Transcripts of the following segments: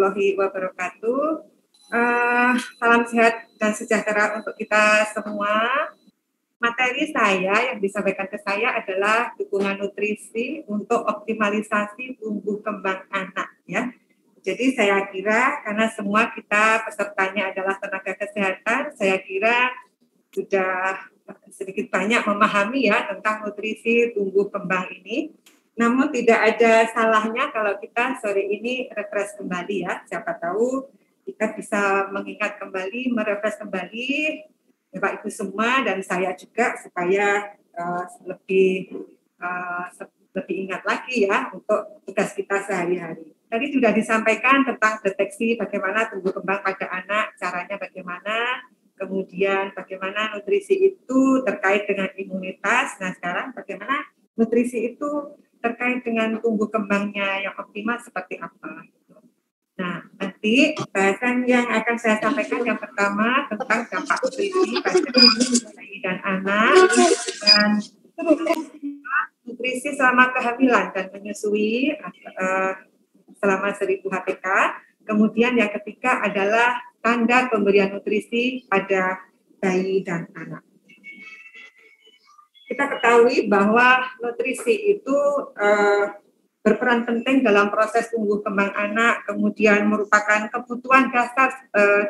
warahmatullahi wabarakatuh. Salam sehat dan sejahtera untuk kita semua. Materi saya yang disampaikan ke saya adalah dukungan nutrisi untuk optimalisasi tumbuh kembang anak, ya. Jadi saya kira karena semua kita pesertanya adalah tenaga kesehatan, saya kira sudah sedikit banyak memahami ya tentang nutrisi tumbuh kembang ini. Namun tidak ada salahnya kalau kita sore ini refresh kembali ya. Siapa tahu kita bisa mengingat kembali, merefresh kembali Bapak Ibu semua dan saya juga supaya lebih ingat lagi ya untuk tugas kita sehari-hari. Tadi sudah disampaikan tentang deteksi bagaimana tumbuh kembang pada anak, caranya bagaimana, kemudian bagaimana nutrisi itu terkait dengan imunitas. Nah sekarang bagaimana nutrisi itu terkait dengan tumbuh kembangnya yang optimal seperti apa. Nah, nanti bahasan yang akan saya sampaikan yang pertama tentang dampak nutrisi pada bayi dan anak dan nutrisi selama kehamilan dan menyusui selama 1000 HPK. Kemudian yang ketiga adalah tanda pemberian nutrisi pada bayi dan anak. Kita ketahui bahwa nutrisi itu berperan penting dalam proses tumbuh kembang anak, kemudian merupakan kebutuhan dasar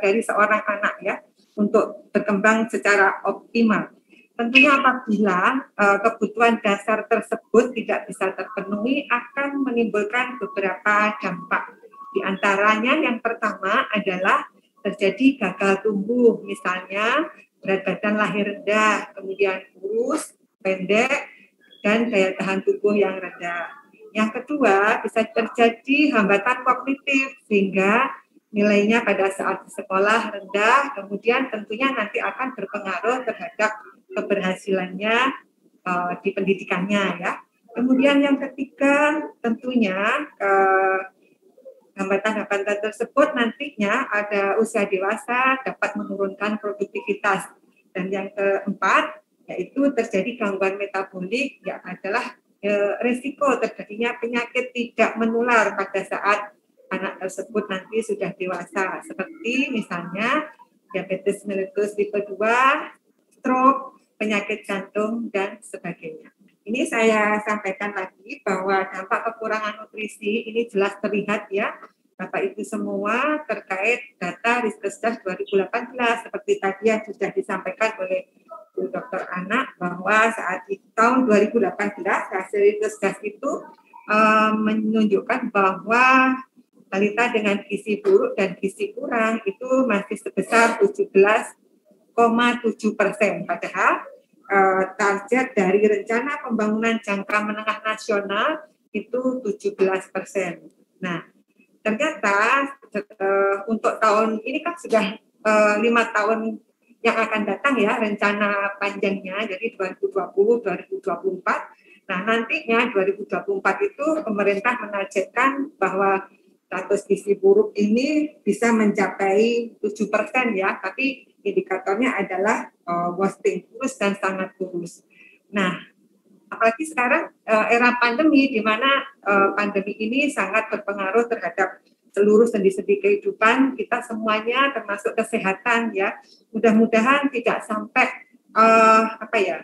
dari seorang anak ya untuk berkembang secara optimal. Tentunya apabila kebutuhan dasar tersebut tidak bisa terpenuhi akan menimbulkan beberapa dampak. Di antaranya yang pertama adalah terjadi gagal tumbuh, misalnya berat badan lahir rendah, kemudian kurus, pendek, dan daya tahan tubuh yang rendah. Yang kedua, bisa terjadi hambatan kognitif sehingga nilainya pada saat di sekolah rendah, kemudian tentunya nanti akan berpengaruh terhadap keberhasilannya di pendidikannya ya. Kemudian yang ketiga, tentunya hambatan-hambatan tersebut nantinya ada usia dewasa dapat menurunkan produktivitas. Dan yang keempat, yaitu terjadi gangguan metabolik yang adalah risiko terjadinya penyakit tidak menular pada saat anak tersebut nanti sudah dewasa, seperti misalnya diabetes mellitus tipe 2, stroke, penyakit jantung, dan sebagainya. Ini saya sampaikan lagi bahwa dampak kekurangan nutrisi ini jelas terlihat ya, Bapak Ibu semua terkait data Riskesdas 2018 seperti tadi yang sudah disampaikan oleh Bu Dr. Anak bahwa saat di tahun 2018 hasil Riskesdas itu menunjukkan bahwa balita dengan gizi buruk dan gizi kurang itu masih sebesar 17,7%. Padahal target dari rencana pembangunan jangka menengah nasional itu 17%. Nah, ternyata untuk tahun ini kan sudah 5 tahun yang akan datang ya rencana panjangnya, jadi 2020-2024. Nah nantinya 2024 itu pemerintah menargetkan bahwa status gizi buruk ini bisa mencapai 7% ya, tapi indikatornya adalah wasting kurus dan sangat kurus. Nah apalagi sekarang era pandemi di mana pandemi ini sangat berpengaruh terhadap seluruh sendi-sendi kehidupan kita semuanya termasuk kesehatan ya. Mudah-mudahan tidak sampai apa yang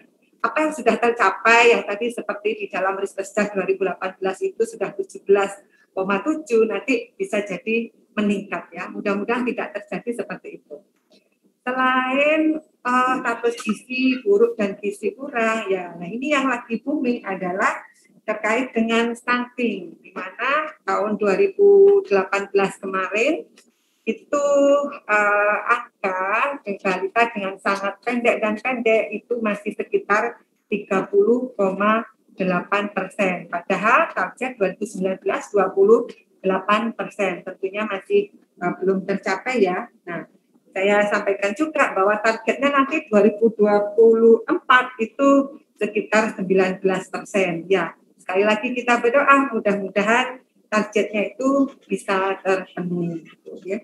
sudah tercapai yang tadi seperti di dalam Riskesdas 2018 itu sudah 17,7 nanti bisa jadi meningkat ya. Mudah-mudahan tidak terjadi seperti itu. Selain status gizi buruk dan gizi kurang ya, nah ini yang lagi booming adalah terkait dengan stunting, di mana tahun 2018 kemarin itu angka balita dengan sangat pendek dan pendek itu masih sekitar 30,8%. Padahal target 2019 28%, tentunya masih belum tercapai ya. Nah, saya sampaikan juga bahwa targetnya nanti 2024 itu sekitar 19%. Ya, sekali lagi kita berdoa mudah-mudahan targetnya itu bisa terpenuhi. Gitu, ya.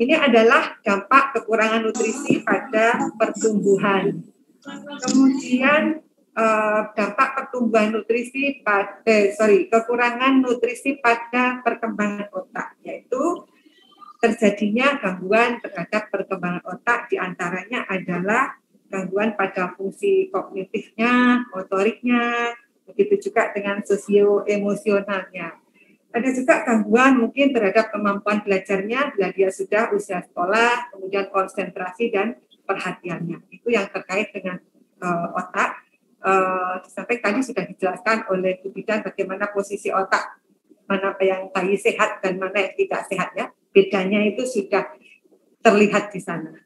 Ini adalah dampak kekurangan nutrisi pada pertumbuhan. Kemudian dampak kekurangan nutrisi pada perkembangan otak, yaitu terjadinya gangguan terhadap perkembangan otak, diantaranya adalah gangguan pada fungsi kognitifnya, motoriknya, begitu juga dengan sosio-emosionalnya. Ada juga gangguan mungkin terhadap kemampuan belajarnya bila dia sudah usia sekolah, kemudian konsentrasi dan perhatiannya. Itu yang terkait dengan otak. Sampai tadi sudah dijelaskan oleh Bu Bidan bagaimana posisi otak, mana yang bayi sehat dan mana yang tidak sehat ya. Bedanya itu sudah terlihat di sana.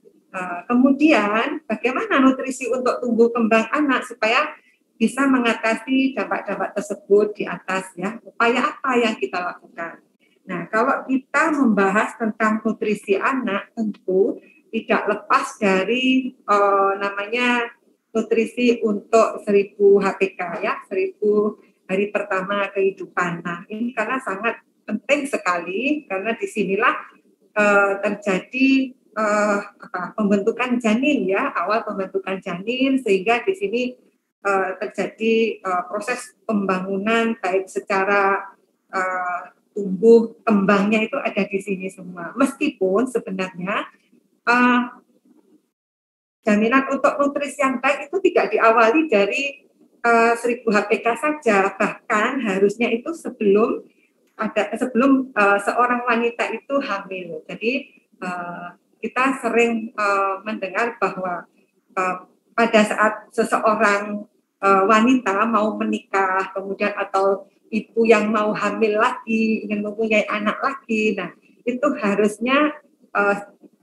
Kemudian bagaimana nutrisi untuk tumbuh kembang anak supaya bisa mengatasi dampak-dampak tersebut di atas ya. Upaya apa yang kita lakukan? Nah, kalau kita membahas tentang nutrisi anak tentu tidak lepas dari namanya nutrisi untuk 1000 HPK ya, 1000 hari pertama kehidupan. Nah, ini karena sangat penting sekali karena disinilah terjadi pembentukan janin ya, awal pembentukan janin sehingga di sini terjadi proses pembangunan baik secara tumbuh kembangnya itu ada di sini semua. Meskipun sebenarnya jaminan untuk nutrisi yang baik itu tidak diawali dari 1000 HPK saja, bahkan harusnya itu sebelum seorang wanita itu hamil. Jadi kita sering mendengar bahwa pada saat seseorang wanita mau menikah, kemudian atau ibu yang mau hamil lagi, ingin mempunyai anak lagi, nah itu harusnya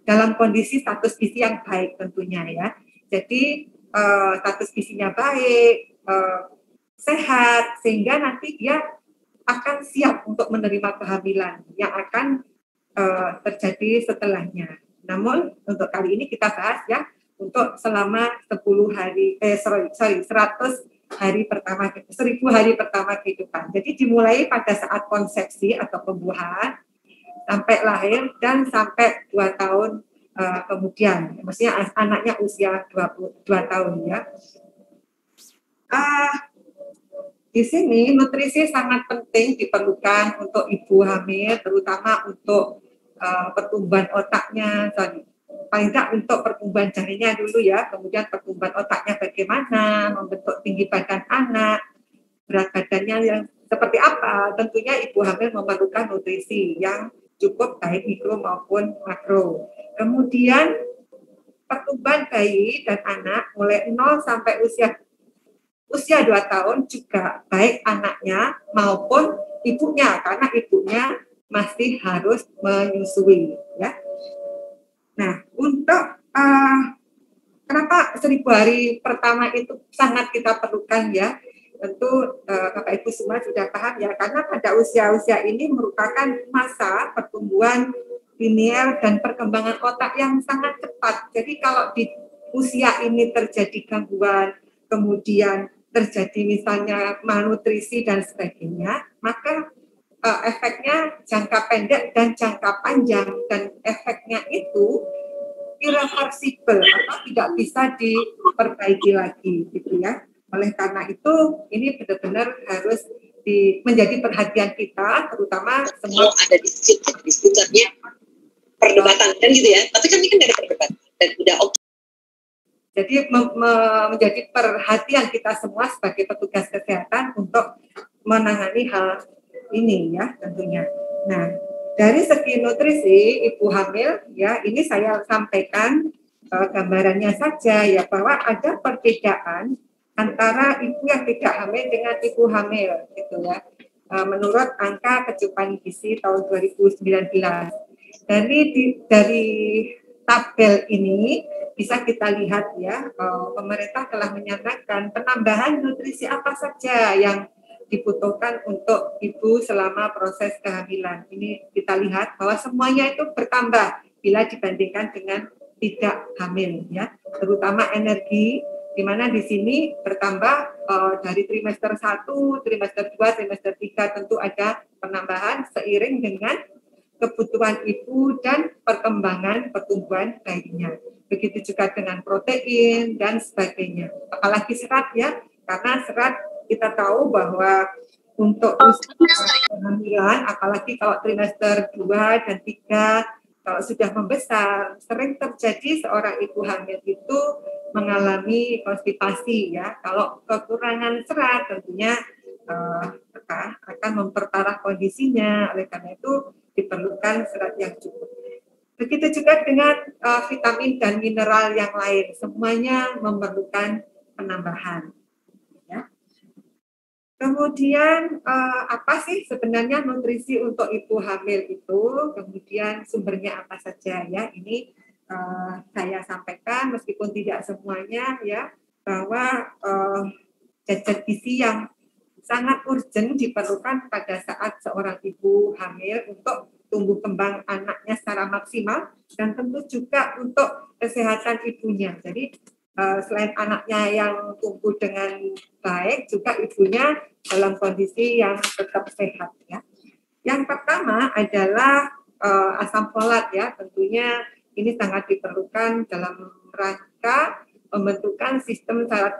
dalam kondisi status gizi yang baik tentunya ya. Jadi status gizinya baik, sehat, sehingga nanti dia akan siap untuk menerima kehamilan yang akan terjadi setelahnya. Namun untuk kali ini kita bahas ya untuk selama 100 hari pertama, 1000 hari pertama kehidupan. Jadi dimulai pada saat konsepsi atau pembuahan sampai lahir dan sampai 2 tahun kemudian. Maksudnya anaknya usia 2 tahun ya. Di sini nutrisi sangat penting diperlukan untuk ibu hamil, terutama untuk pertumbuhan otaknya, paling tidak untuk pertumbuhan janinnya dulu ya, kemudian pertumbuhan otaknya bagaimana, membentuk tinggi badan anak, berat badannya yang seperti apa, tentunya ibu hamil memerlukan nutrisi yang cukup baik mikro maupun makro. Kemudian pertumbuhan bayi dan anak mulai 0 sampai usia 2 tahun juga baik anaknya maupun ibunya, karena ibunya masih harus menyusui ya. Nah, untuk kenapa 1000 hari pertama itu sangat kita perlukan ya, tentu Bapak Ibu semua sudah paham ya, karena pada usia-usia ini merupakan masa pertumbuhan linear dan perkembangan otak yang sangat cepat. Jadi kalau di usia ini terjadi gangguan, kemudian terjadi misalnya malnutrisi dan sebagainya, maka efeknya jangka pendek dan jangka panjang, dan efeknya itu irreversible atau tidak bisa diperbaiki lagi gitu ya. Oleh karena itu ini benar-benar harus menjadi perhatian kita, terutama semua ada diskusinya perdebatan kan gitu ya. Tapi kan ini kan dari perdebatan dan udah oke. Jadi menjadi perhatian kita semua sebagai petugas kesehatan untuk menangani hal ini ya tentunya. Nah, dari segi nutrisi ibu hamil ya, ini saya sampaikan gambarannya saja ya, bahwa ada perbedaan antara ibu yang tidak hamil dengan ibu hamil gitu ya. Menurut angka kecukupan gizi tahun 2019. Dari tabel ini bisa kita lihat ya, pemerintah telah menyatakan penambahan nutrisi apa saja yang dibutuhkan untuk ibu selama proses kehamilan. Ini kita lihat bahwa semuanya itu bertambah bila dibandingkan dengan tidak hamil ya, terutama energi, di mana di sini bertambah dari trimester 1, trimester 2, trimester 3 tentu ada penambahan seiring dengan kebutuhan ibu dan perkembangan pertumbuhan bayinya. Begitu juga dengan protein dan sebagainya. Apalagi serat ya, karena serat kita tahu bahwa untuk usia kehamilan, apalagi kalau trimester 2 dan 3 Kalau sudah membesar, sering terjadi seorang ibu hamil itu mengalami konstipasi ya. Kalau kekurangan serat tentunya akan memperparah kondisinya. Oleh karena itu diperlukan serat yang cukup. Begitu juga dengan vitamin dan mineral yang lain, semuanya memerlukan penambahan. Ya. Kemudian apa sih sebenarnya nutrisi untuk ibu hamil itu? Kemudian sumbernya apa saja ya? Ini saya sampaikan meskipun tidak semuanya ya, bahwa zat gizi yang sangat urgent diperlukan pada saat seorang ibu hamil untuk tumbuh kembang anaknya secara maksimal dan tentu juga untuk kesehatan ibunya. Jadi selain anaknya yang tumbuh dengan baik, juga ibunya dalam kondisi yang tetap sehat ya. Yang pertama adalah asam folat ya, tentunya ini sangat diperlukan dalam rangka pembentukan sistem saraf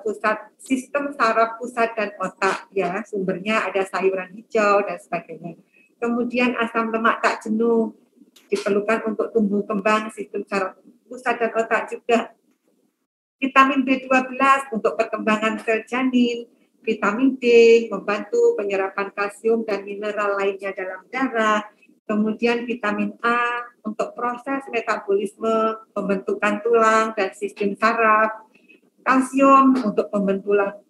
pusat dan otak ya. Sumbernya ada sayuran hijau dan sebagainya. Kemudian asam lemak tak jenuh diperlukan untuk tumbuh kembang sistem saraf pusat dan otak juga. Vitamin B12 untuk perkembangan sel janin, vitamin D membantu penyerapan kalsium dan mineral lainnya dalam darah, kemudian vitamin A untuk proses metabolisme, pembentukan tulang dan sistem saraf, kalsium untuk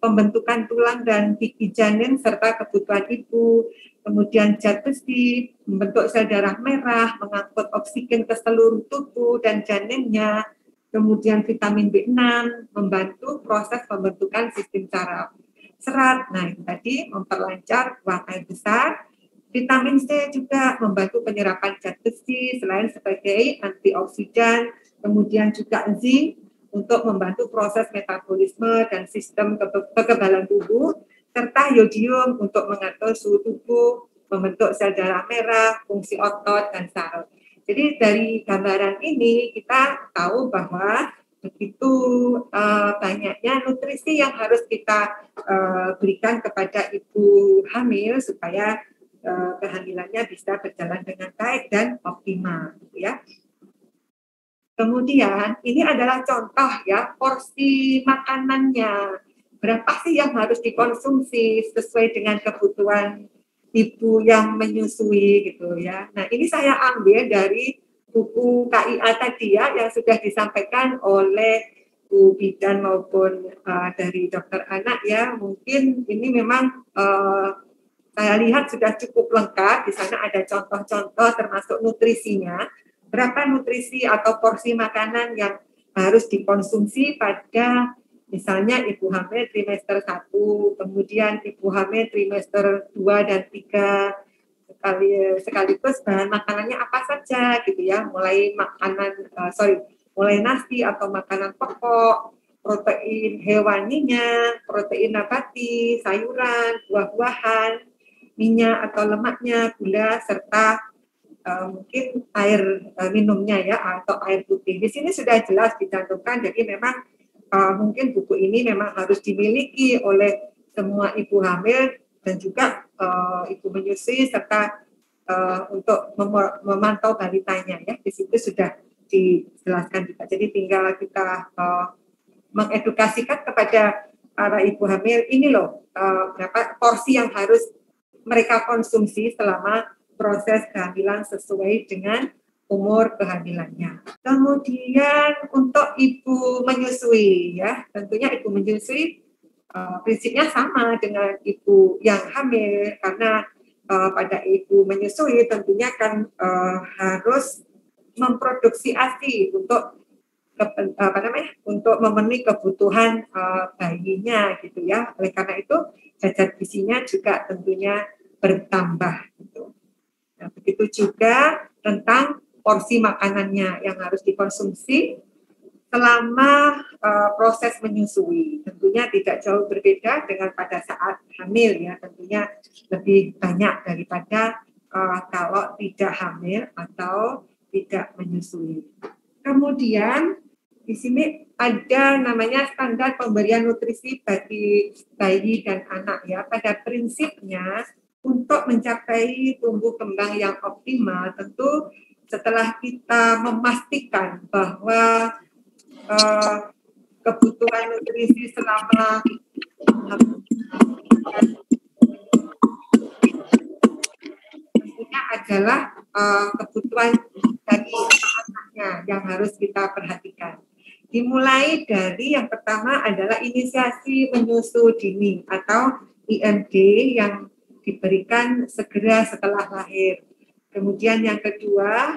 pembentukan tulang dan gigi janin serta kebutuhan ibu, kemudian zat besi membentuk sel darah merah, mengangkut oksigen ke seluruh tubuh dan janinnya, kemudian vitamin B6 membantu proses pembentukan sistem saraf. Serat, nah itu tadi memperlancar buang air besar. Vitamin C juga membantu penyerapan zat besi selain sebagai antioksidan, kemudian juga zinc untuk membantu proses metabolisme dan sistem kekebalan tubuh, serta yodium untuk mengatur suhu tubuh, membentuk sel darah merah, fungsi otot, dan saraf. Jadi dari gambaran ini kita tahu bahwa begitu banyaknya nutrisi yang harus kita berikan kepada ibu hamil supaya kehamilannya bisa berjalan dengan baik dan optimal, ya. Kemudian ini adalah contoh ya porsi makanannya. Berapa sih yang harus dikonsumsi sesuai dengan kebutuhan ibu yang menyusui gitu ya. Nah, ini saya ambil dari buku KIA tadi ya yang sudah disampaikan oleh Bu Bidan maupun dari dokter anak ya. Mungkin ini memang saya lihat sudah cukup lengkap. Di sana ada contoh-contoh termasuk nutrisinya. Berapa nutrisi atau porsi makanan yang harus dikonsumsi pada misalnya ibu hamil trimester 1, kemudian ibu hamil trimester 2 dan 3, sekaligus bahan makanannya apa saja gitu ya, mulai mulai nasi atau makanan pokok, protein hewaninya, protein nabati, sayuran, buah-buahan, minyak atau lemaknya, gula, serta mungkin air minumnya ya atau air putih. Di sini sudah jelas dicantumkan, jadi memang mungkin buku ini memang harus dimiliki oleh semua ibu hamil dan juga ibu menyusui serta untuk memantau balitanya ya. Di situ sudah dijelaskan juga. Jadi tinggal kita mengedukasikan kepada para ibu hamil ini loh berapa porsi yang harus mereka konsumsi selama proses kehamilan sesuai dengan umur kehamilannya. Kemudian untuk ibu menyusui ya, tentunya ibu menyusui prinsipnya sama dengan ibu yang hamil karena pada ibu menyusui tentunya kan harus memproduksi ASI untuk untuk memenuhi kebutuhan bayinya gitu ya. Oleh karena itu zat gizinya juga tentunya bertambah gitu. Nah, begitu juga tentang porsi makanannya yang harus dikonsumsi selama proses menyusui. Tentunya tidak jauh berbeda dengan pada saat hamil ya, tentunya lebih banyak daripada kalau tidak hamil atau tidak menyusui. Kemudian di sini ada namanya standar pemberian nutrisi bagi bayi dan anak ya. Pada prinsipnya untuk mencapai tumbuh kembang yang optimal tentu setelah kita memastikan bahwa kebutuhan nutrisi selama tentunya adalah kebutuhan dari anaknya yang harus kita perhatikan. Dimulai dari yang pertama adalah inisiasi menyusu dini atau IMD yang diberikan segera setelah lahir. Kemudian yang kedua,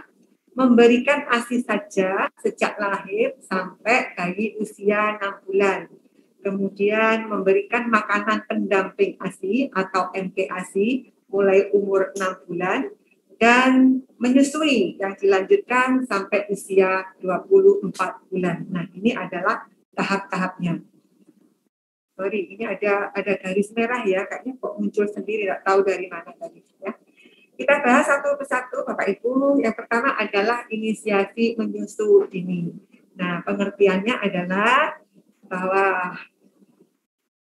memberikan ASI saja sejak lahir sampai bayi usia 6 bulan. Kemudian memberikan makanan pendamping ASI atau MPASI mulai umur 6 bulan. Dan menyusui yang dilanjutkan sampai usia 24 bulan. Nah, ini adalah tahap-tahapnya. Sorry, ini ada garis merah ya, kayaknya kok muncul sendiri, tidak tahu dari mana tadi. Ya. Kita bahas satu persatu, Bapak Ibu. Yang pertama adalah inisiasi menyusu dini. Nah, pengertiannya adalah bahwa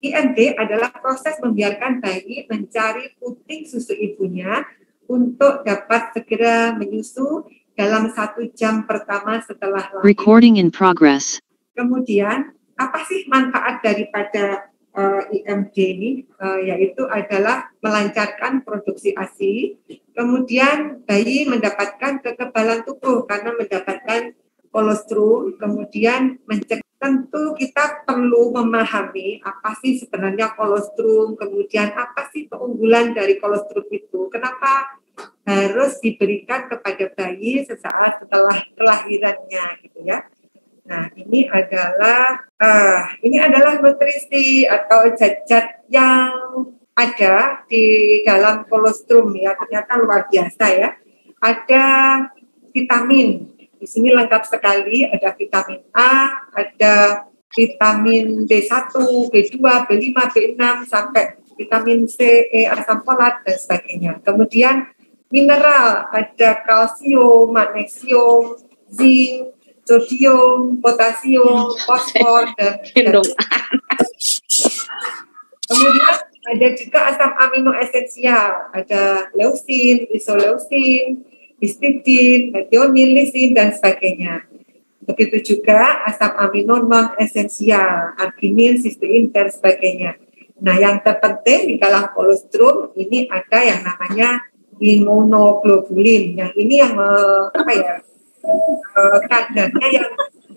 IMD adalah proses membiarkan bayi mencari puting susu ibunya untuk dapat segera menyusu dalam 1 jam pertama setelah lahir. Recording in progress. Kemudian, apa sih manfaat daripada IMD ini? Yaitu adalah melancarkan produksi ASI, kemudian bayi mendapatkan kekebalan tubuh karena mendapatkan kolostrum, kemudian tentu kita perlu memahami apa sih sebenarnya kolostrum, kemudian apa sih keunggulan dari kolostrum itu, kenapa harus diberikan kepada bayi sesaat setelah kelahirannya gitu ya. Nah, ini adalah nutrisi atau zat-zat yang ada di dalam kolostrum ya, ternyata luar biasa ya. Ada vitamin. Di sini lengkap sekali, ada vitamin A, ada vitamin B1, B2, B5, B6, sampai vitamin C, E, asam folat, dan sebagainya. Kemudian mineral, ada kalsium, magnesium, zinc, sodium, potasium, fosfor, dan kemudian ada juga asam amino esensial, ada leusin, isoleusin, histidin, methionine, lisin, dan sebagainya. Begitu juga asam amino non-esensial, arginin, sistein, dan sebagainya. Nah, yang terpenting di dalam kolostrum ini ada yang namanya imunoglobulin. Yang ini yang kadarnya yang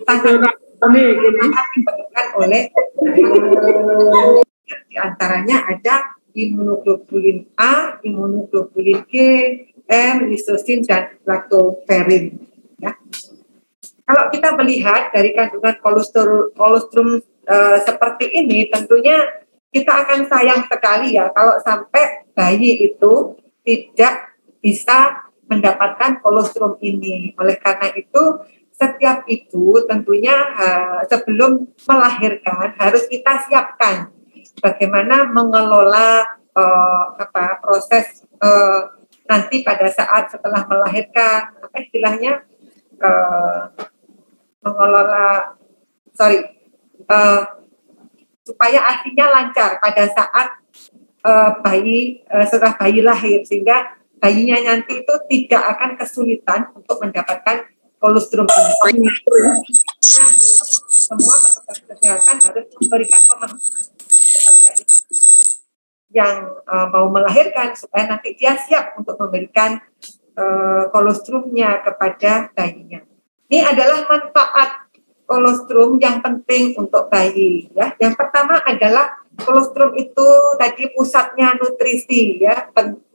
sangat diperlukan oleh di antaranya ada imunoglobulin A, imunoglobulin G, M, lisosin, dan lactoferrin. Ya. Kalau kita melihat dari kandungan kolostrum seperti ini, tentunya kita akan sayang sekali ya kalau sampai bayi itu tidak bisa mendapatkan kolostrum ini. Oleh karena itu, setiap itu tentunya sebelum melahirkan harus kita siapkan bagaimana mengelola proses nanti pada saat setelah melahirkan, istilahnya supaya ASI-nya lancar pada saat setelah bayi lahir, sehingga bayinya nanti itu tidak akan kesulitan untuk mendapatkan kolostrum ini. Semua petugas kesehatan harus memberikan pemahaman kepada yang mau melahirkan supaya nanti dia siap untuk memberikan kolostrumnya kepada bayinya. Ini adalah manfaat kolostrum yang penting untuk bayi. Ya. Yang pertama adalah kolostrum itu tadi pusatnya nutrisi, ya,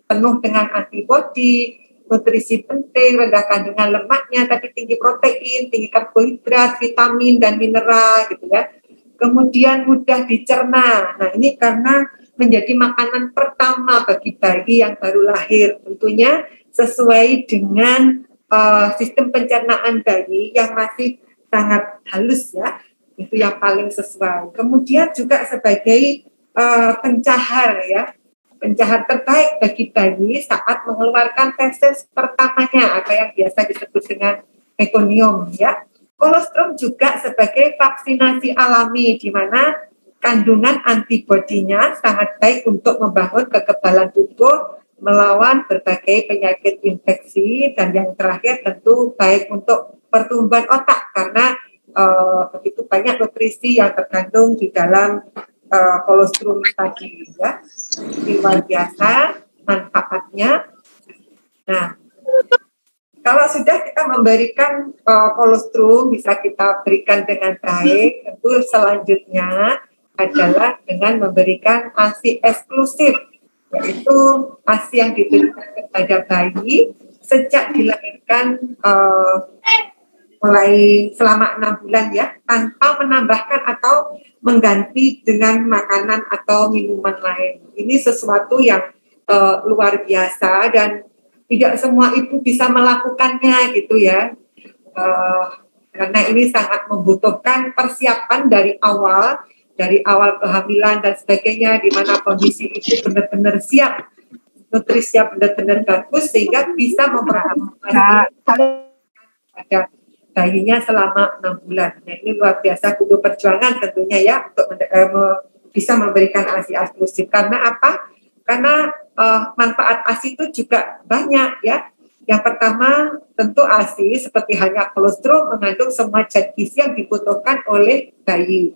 penuh dengan antibodi, nutrisi penting, rendah kandungan lemaknya, tapi tinggi protein, tinggi karbohidrat, vitamin, dan mineral, gitu ya. Kemudian mudah dicerna. Nah, ini karena menjadi makanan pertama bagi bayi yang baru lahir. Tentunya sesuai dengan sistem pencernaan bayi yang masih sangat halus ya, itu yang paling sesuai. Kemudian juga sebagai pencahar ya, pencahar terbaik bagi bayi saat mengeluarkan feses pertamanya, atau yang biasa disebut dengan mekonium ya. Kolostrum juga sebagai vaksinasi alami, di mana kandungan antibodinya sangat baik untuk membangun kekebalan tubuh melawan berbagai penyakit infeksi, dan yang terakhir tentu baik untuk pertumbuhan otak karena begitu banyak nutrisi yang terkandung di dalam kolostrum tadi ya. Ini luar biasa manfaatnya. Nah, kalau sudah kita memberikan kolostrum bisa kita berikan dengan baik, tentu selanjutnya adalah dengan memberikan ASI eksklusif, yaitu ASI yang diberikan kepada bayi sejak dilahirkan mulai selama 6 bulan ya, tanpa menambahkan atau mengganti dengan makanan atau minuman lain. Ini sesuatu yang luar biasa dan tidak semua ibu bisa melakukannya gitu ya, karena ini sangat membutuhkan persiapan dari awal kehamilan dan sebagainya, di mana kondisi itu benar-benar siap, nutrisinya benar-benar bagus sehingga bisa mempertahankan pada bayinya selama 6 bulan. Nah, ini luar biasa butuh perjuangan tentunya ya untuk bisa memberikan ASI eksklusif. Karena apa? Karena manfaat ASI itu juga banyak ya. Yang pertama tentu ASI seperti halnya kolostrum mengandung semua zat gizi yang dibutuhkan oleh bayi.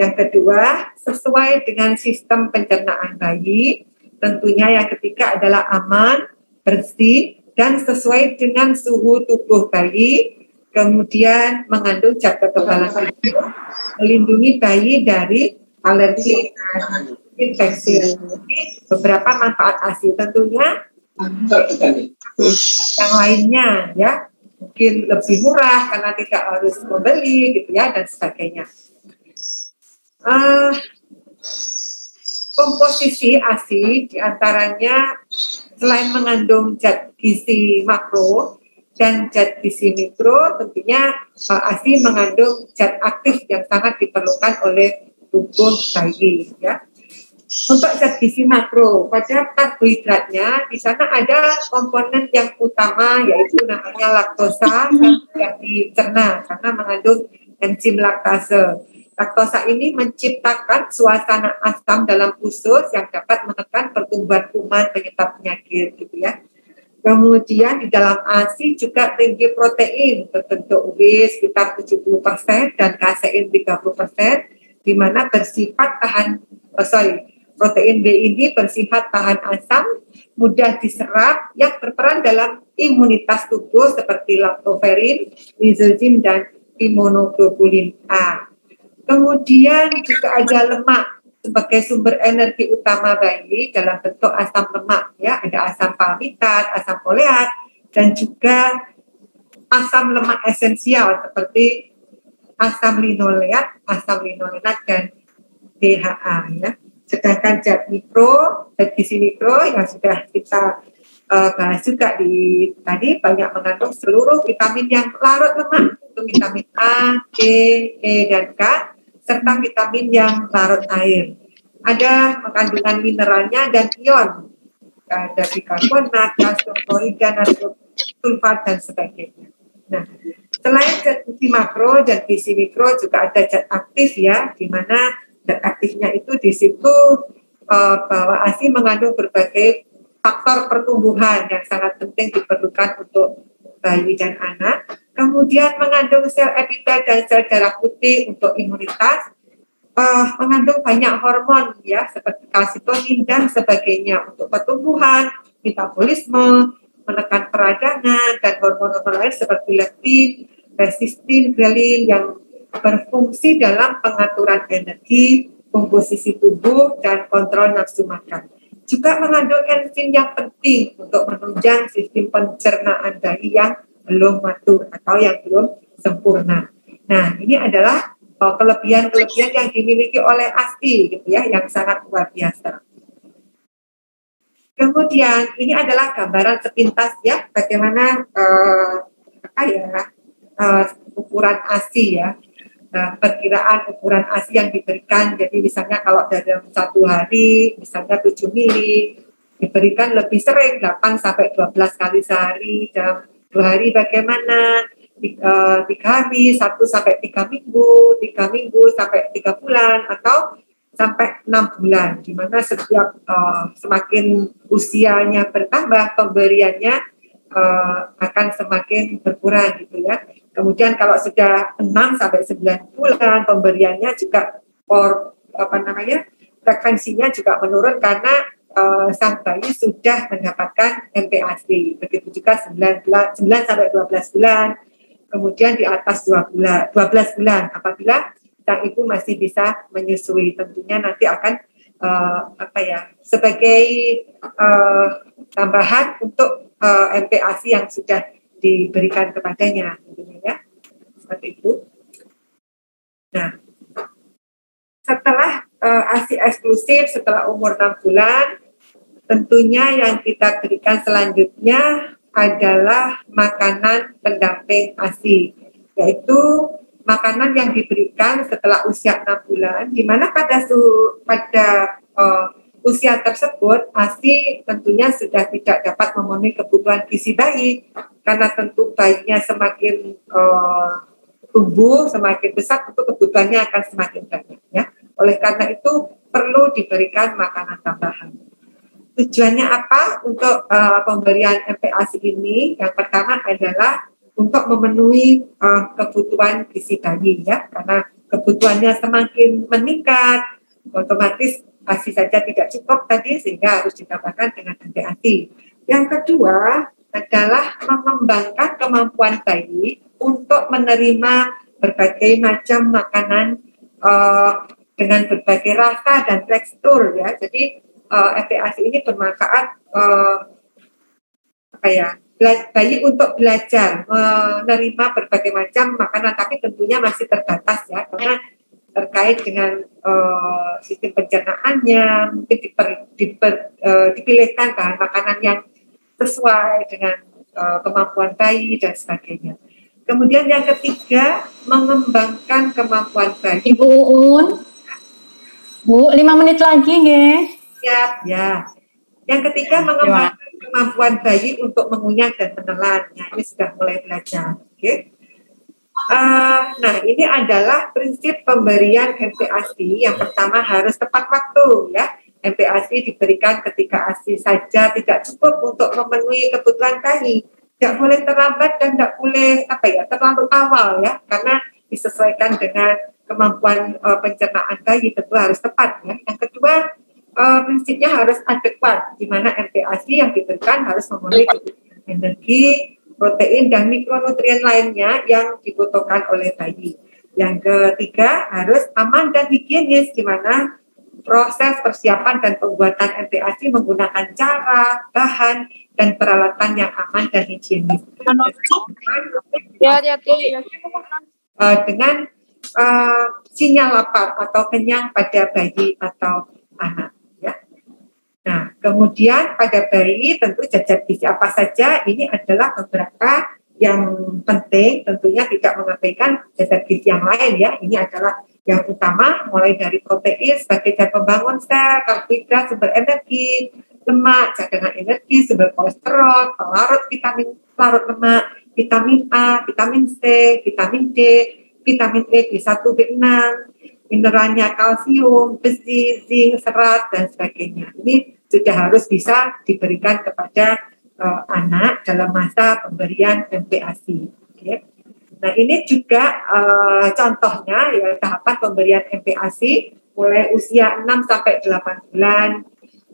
Yang kedua, sesuai dengan sistem pencernaan bayi. Tentunya yang ketiga adalah aman, bersih, dan sesuai dengan suhu tubuh bayi. Kemudian mengandung zat kekebalan tubuh, melindungi bayi dari alergi dan infeksi. Beberapa manfaat ASI tentunya yang lainnya ya mungkin lebih murah karena tidak harus membeli gitu ya dan sebagainya. Komposisi ASI diantaranya selain mengandung zat gizi makro dan zat gizi mikro, tentunya ASI mengandung zat aktif yang sangat diperlukan oleh tubuh bayi ya. Untuk zat gizi makro, pada karbohidratnya di sana ada komponen yang utama yaitu namanya laktosa yang dicerna karena mengandung enzim laktase. Laktosa ini menciptakan suasana asam dalam usus yang dapat menekan pertumbuhan kuman penyebab penyakit gitu ya. Kemudian di dalam ASI juga tinggi protein berbentuk W sekitar 70% dan kasein 30%, di mana bersifat protein B ini bersifat tahan asam, mudah diserap, yang berperan dalam imunitas tubuh seperti laktoferin, lizozim, dan imunoglobulin A. Kemudian juga ada lemak sebagai sumber energi utama bayi dalam bentuk asam lemak ya, ada asam palmitat, asam foleat, dan juga asam lemak esensial seperti asam linoleat, dan DHA ya. Sedangkan zat gizi mikro yang sudah kita bahas juga tadi banyak mengandung seluruh vitamin yang larut lemak, itu vitamin A, D, E, dan K, serta vitamin yang larut air. Ada kandungan mineralnya dan ion, ada bikarbonat, kalsium klorida, natrium sulfat, dan sebagainya. Nah, selain zat gizi makro dan gizi mikro juga ada zat aktif ya, di mana zat aktifnya itu di situ bahwa ASI mengandung berbagai faktor pertumbuhan yang sangat penting diperlukan untuk bayi dan anak. Kemudian mengandung sel epitel dan sel darah putih untuk imunitas, mengandung banyak hormon ya seperti kalsitonin dan sebagainya untuk pertumbuhan, metabolisme, menekan peradangan, dan hormon-hormon lain seperti leptin, resistin, grelin yang berfungsi dalam pengaturan energi, komposisi tubuh, dan kontrol nafsu makan. Juga mengandung enzim yang penting untuk menunjang sistem pencernaan bayi yang belum matur atau yang belum sempurna. Nah, ini adalah kelebihan-kelebihan yang dimiliki oleh ASI gitu ya, yang sangat luar biasa. Kemudian ini adalah gambaran sepintas ya bagaimana ukuran ASI ya. Perkiraan ukuran ASI yang diberikan, jadi misalnya kalau dalam 1 hari misalnya 7 mili, diberikan lebih sering 8-12 kali sehari. Dalam 2 hari bagaimana, 3 hari, 1-3 minggu, 3 minggu sampai 3 bulan, atau sampai 6 bulan, di mana setiap semakin usianya bertambah, pemberiannya akan semakin berkurang gitu ya. Kemudian kalau sudah 6 sampai 9 bulan, pemberiannya juga frekuensinya juga menurun karena sang bayi sudah mendapatkan MPASI. Begitu juga 9 sampai 12 bulan. Kemudian di atas 12 bulan apabila sang ibu masih bisa menyusui, tentunya nanti akan sebagai tambahan untuk MPASI yang sudah diberikan kepadanya, ya, seperti itu. Nah, setelah ASI eksklusif setelah umur 6 bulan, tentunya yang kita berikan selanjutnya adalah makanan pendamping ASI, yaitu makanan yang diberikan setelah usia 6 bulan, di mana pada usia tersebut ASI tentunya sudah tidak dapat memenuhi kebutuhan gizi bayi, karena tentu bayinya semakin tumbuh, semakin besar, tentu kebutuhannya akan semakin banyak. Ya. Oleh karena itu perlu diberikan makanan tambahan. Tujuannya apa untuk pemberian MPASI ini? Yang pertama adalah untuk memenuhi kebutuhan gizi bayi, ya, karena kebutuhannya semakin meningkat, otomatis ASI saja tidak cukup tadi, sehingga harus ditambahkan dengan MPASI. Yang kedua adalah mengembangkan kemampuan bayi untuk menerima berbagai macam makanan dengan berbagai rasa dan tekstur, ya. Jadi MPASI ini bermanfaat bayi untuk belajar menerima berbagai macam makanan, tapi tentunya masih terbatas, ya, karena terkait dengan sistem pencernaannya, mungkin dipilihkan bahan makanan yang sesuai dengan kemampuan bayi dan sebagainya. Kemudian yang ketiga, mengembangkan kemampuan bayi. Ibu Uun, Bu, 5 menit lagi, nggih. Siap, ya. Yang ketiga, mengembangkan kemampuan bayi untuk mengunyah dan menelan. Nah, ini sudah mulai belajar. Oke. Nah, ini adalah prinsip pemberian MPASI. Yang pertama harus tepat waktu, ya. MPASI diberikan ketika ASI saja tidak cukup untuk memenuhi kebutuhan bayi. Tidak boleh terlambat dan tidak boleh terlalu awal, ya, karena disesuaikan dengan kemampuan pencernaan bayi, tentu harus tepat, ya. Yang kedua, prinsipnya harus adekuat, di mana MPASI yang diberikan harus memenuhi kebutuhan energi, protein, dan mikronutrien lainnya yang dibutuhkan oleh bayi. Yang ketiga, harus aman dan higienis, di mana proses persiapan dan pembuatan MPASI menggunakan cara, bahan, dan peralatan yang aman dan higienis. Dengan sinyal lapar atau kenyang pada bayi atau anak. Nah, kemudian pada bayi tentu zat gizi apa saja, ini adalah beberapa yang penting, tentunya tidak mengabaikan zat gizi yang lain, ya. Ini adalah yang utama, mulai dari protein sebagai zat pembangun sel, karbohidrat sumber energi, lemak cadangan energi, sumber kolesterol, pelarut vitamin, pelarut lemak, vitamin A, vitamin C, vitamin D, vitamin E, B1, B6, mineralnya kalsium, besi, zinc, serat, dan sebagainya. Ini sudah harus bisa diberikan kepada anak dalam masa pemberian MPASI. Okay. Nah, ini juga contohnya, ya, tahapan pemberian MPASI mulai usia 6 sampai 8 bulan,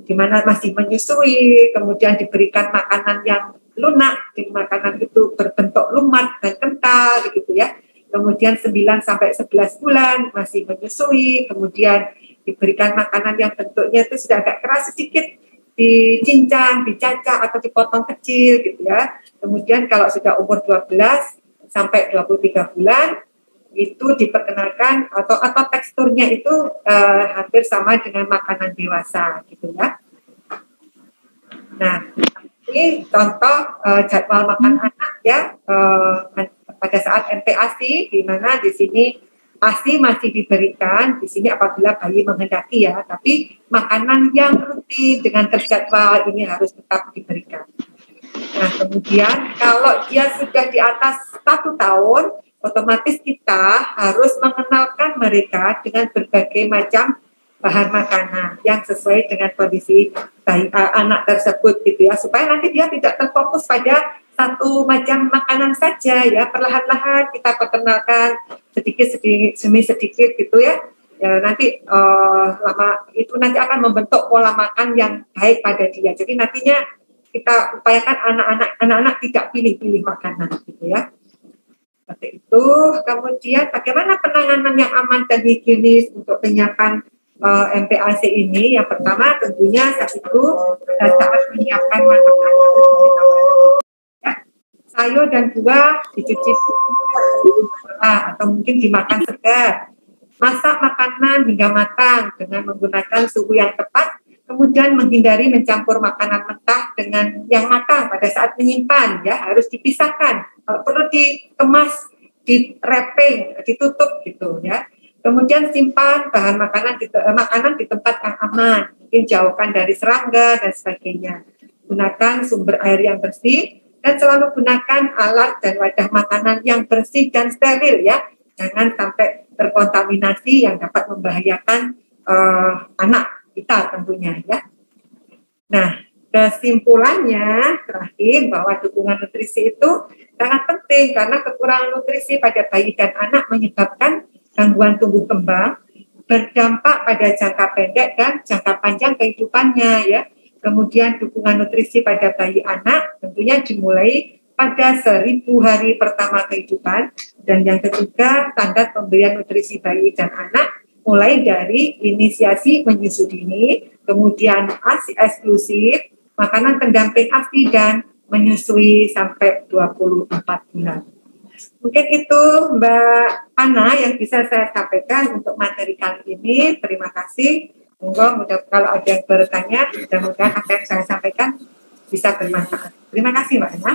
di mana masih menyusui, kemudian diberikan makanan yang lunak, di makanan itu berbentuk lumat dan kental, gitu, ya. Kemudian 9 sampai 11 bulan masih menyusui, kemudian diberikan makanan yang bentuknya itu sudah agak keras sedikit, dicincang, dicacah atau dipotong kecil, gitu, ya. Kemudian kalau sudah umur 12 sampai 23 bulan itu diperkenalkan atau teksturnya itu hampir sama dengan makanan dewasa, gitu, ya. Nah, ini contoh jadwal makan anak, ya, pada saat MPASI, di mana di sini ASI masih diberikan di sini apabila bayi menghendaki, ya, tapi makanan yang rutin dengan terjadwal ini harus tetap diberikan. Nah, kemudian kalau dia sudah di atas 1 tahun, otomatis kita harus mengenalkan mereka dengan berbagai macam bahan makanan yang sesuai dengan kondisi anak tersebut gitu ya, supaya nanti dia tidak terfokus pada satu macam makanan saja ya. Perlahan-lahan kita perkenalkan sedikit demi sedikit gitu ya. Ya, nanti lama itu nanti akan membentuk pola makan yang baik pada dia. Jadi nantinya kita upayakan anak-anak tidak pilih-pilih makanan gitu ya. Seperti itu. Kemudian bagaimana penanganan yang aman dan higienis untuk penyiapan MPAC ini? Yang pertama tentunya saat itu saat menyiapkan makanan ya, sayur dan buah dicuci atau mungkin dimakan segar. Masak makanan hingga matang dengan menggunakan suhu yang tepat, kemudian menghindari mencampur makanan mentah dengan yang matang pada saat menyimpan ya, harus dipisahkan. Kalau perlu dikemas, di wrapping, ditutup gitu ya. Kemudian simpan bahan makanan di tempat yang aman, mungkin jauhkan dari serangga dan sebagainya. Gunakan sumber air yang bersih dan selalu gunakan alat dan wadah makanan yang bersih dan steril ya. Jangan sampai terkontaminasi yang dapat membahayakan anak kita tentunya ya. Nah, kesimpulannya terakhir bahwa dukungan nutrisi itu sangat penting karena kekurangan nutrisi pada bayi dan anak menyebabkan gangguan tumbuh kembang, berdampak pada jangka pendek dan jangka panjang kehidupannya ya. Kemudian dukungan nutrisi pada bayi anak tentunya dimulai pada 1000 hari pertama kehidupan, dan yang ketiga standar pemberian nutrisi bayi dan anak mulai dari inisiasi menyusu dini, kemudian ASI eksklusif, makanan pendamping ASI dan menyusui sampai 24 bulan. Mungkin itu Mbak Ana yang bisa saya sampaikan untuk materi kali ini. Terima kasih. Mudah kalau ada yang bertanya, mudah-mudahan apa yang saya sampaikan bisa bermanfaat. Terima kasih Mbak Ana.